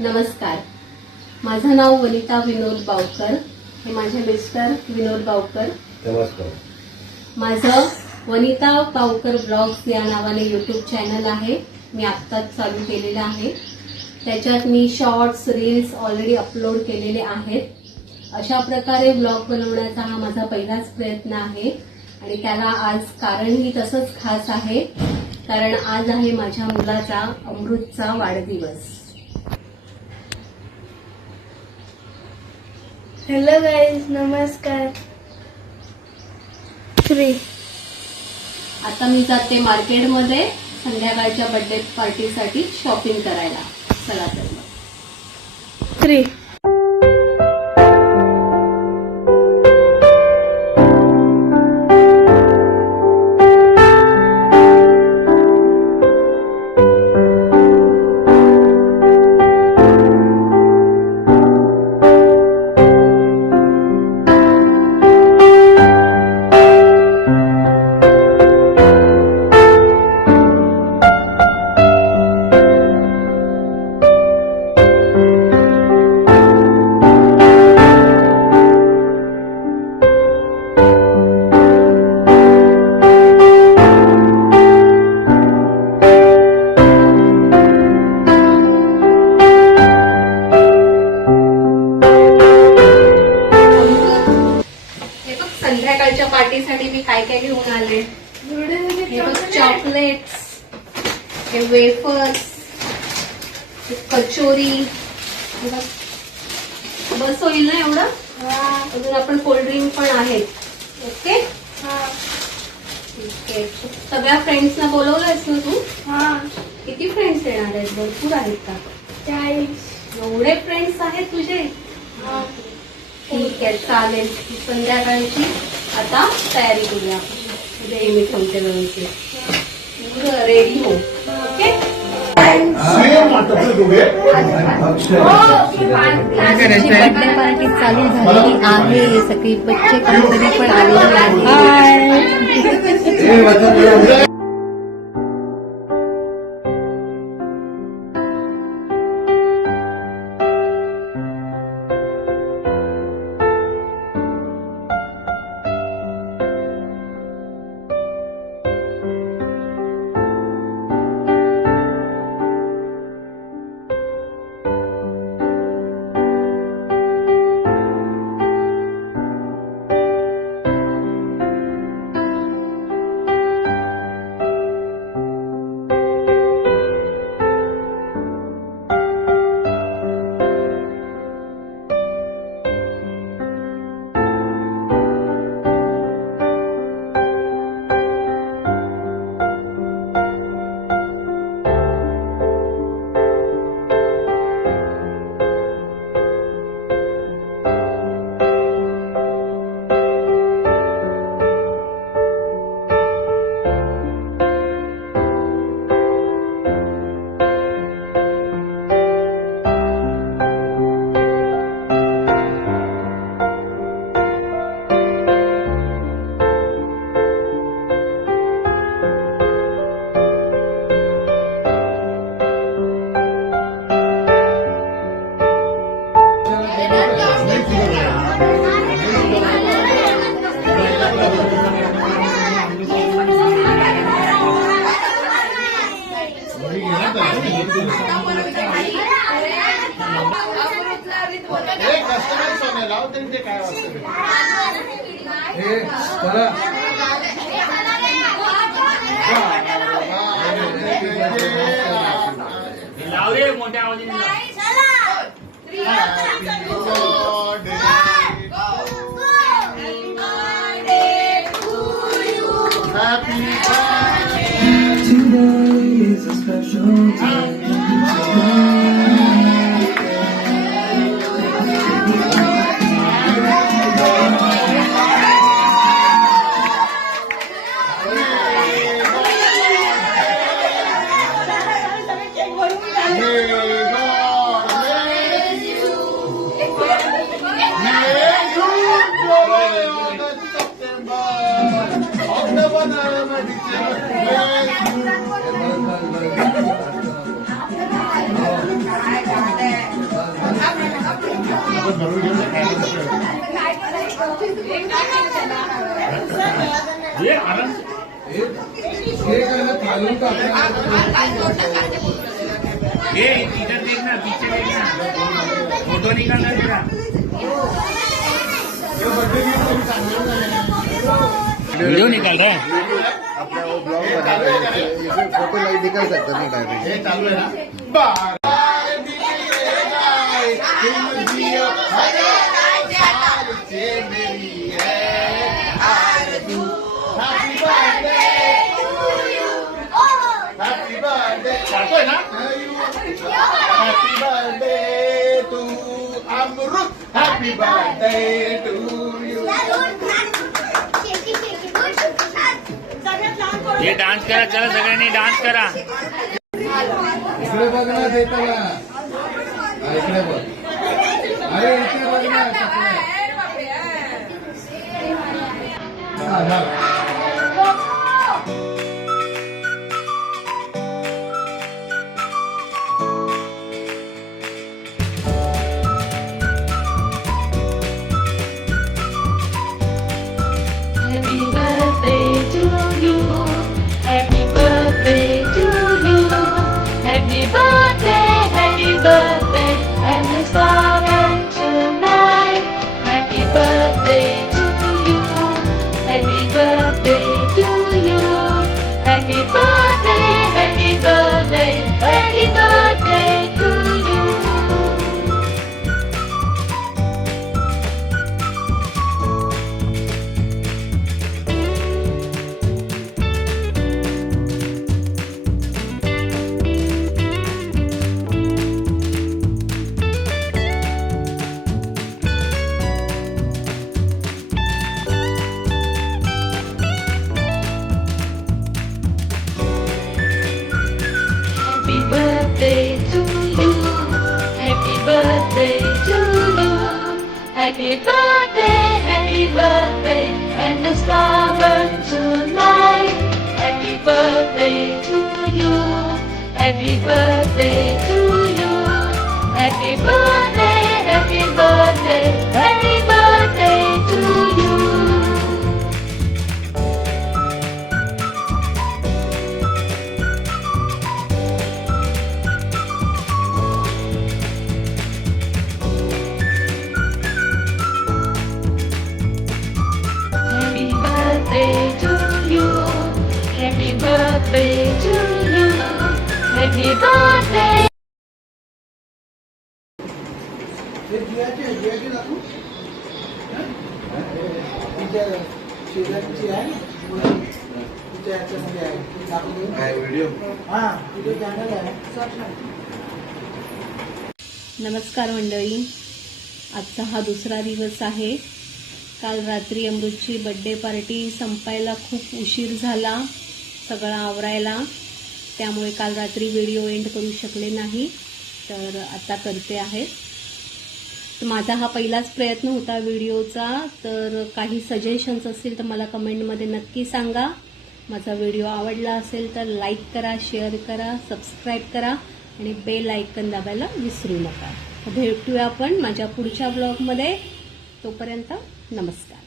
नमस्कार, माझं नाव वनिता विनोद बावकर, हे माझे मिस्टर विनोद बावकर. नमस्कार. माझं वनिता बावकर ब्लॉग्स या नावाने यूट्यूब चॅनल आहे. मी आत्ताच चालू केलेलं आहे. त्याच्यात मी शॉर्ट्स रील्स ऑलरेडी अपलोड केलेले आहेत. अशा प्रकारे ब्लॉग बनवण्याचा हा माझा पहिलाच प्रयत्न आहे आणि त्याला आज कारणही तसंच खास आहे, कारण आज आहे माझ्या मुलाचा अमृतचा वाढदिवस. हॅलो गाईज, नमस्कार. आता मी जाते मार्केटमध्ये संध्याकाळच्या बर्थडे पार्टीसाठी शॉपिंग करायला. चला तर मग. 3 संध्याकाळच्या पार्टीसाठी मी काय काय घेऊन आले. हे बघ, चॉकलेट्स, हे वेफर्स, हे कचोरी. हे बघ, बस होईल ना एवढं. अजून आपण कोल्ड्रिंक पण आहेत. ओके, ठीक आहे. सगळ्या फ्रेंड्सना बोलवलंयस ना तू? किती फ्रेंड्स येणार आहेत? भरपूर आहेत का? 40. एवढे फ्रेंड्स आहेत तुझे? ठीक आहे, चालेल. संध्याकाळची आता तयारी करूया. उद्या मी ठेवते व्यवस्थित. रेडी हो. ओके. बर्थडे पार्टी चालू झालेली आहे. सगळी बच्चे कंपनी पण आलेली आहे. मोठ्या आवाजाने ये आराम से. ये इधर देखना, पीछे देखना, फोटो निकालना तेरा. वीडियो निकाल रहा है. अपना वो ब्लॉग बना रहे हैं, इसमें फोटो लाइक निकल सकता नहीं डायरेक्ट. चालू है ना. चालतोय ना. Happy birthday to Amrit. Happy birthday to you. ये डान्स करा, चला सगळ्यांनी डान्स करा. इकडे बघ ना देताना. इकडे बघ. अरे इकडे बघ ना. हा, हा. Happy birthday to you. Happy birthday to you. Happy birthday, and the star and tonight. Happy birthday to you. Happy birthday to you. Happy birthday, happy birthday, happy birthday to you. Happy birthday to you. Happy birthday to you. Happy birthday, and the star burns tonight. Happy birthday to you. Happy birthday to you. Happy birthday, happy birthday, happy birthday to you. Happy birthday to you. Happy birthday to you. Happy birthday. Video. नमस्कार मंडळी, आजचा हा दुसरा दिवस आहे. काल रात्री अमृतची birthday party संपायला खूप उशीर झाला सगळं आवरायला, त्यामुळे काल रात्री व्हिडिओ एंड करू शकले नाही, तर आता करते आहे. तर माझा हा पहिलाच प्रयत्न होता व्हिडिओचा, तर काही सजेशन्स असतील तर मला कमेंटमध्ये नक्की सांगा. माझा व्हिडिओ आवडला असेल तर लाईक करा, शेअर करा, सबस्क्राईब करा आणि बेल आयकन दाबायला विसरू नका. भेटूया आपण माझ्या पुढच्या ब्लॉगमध्ये. तोपर्यंत नमस्कार.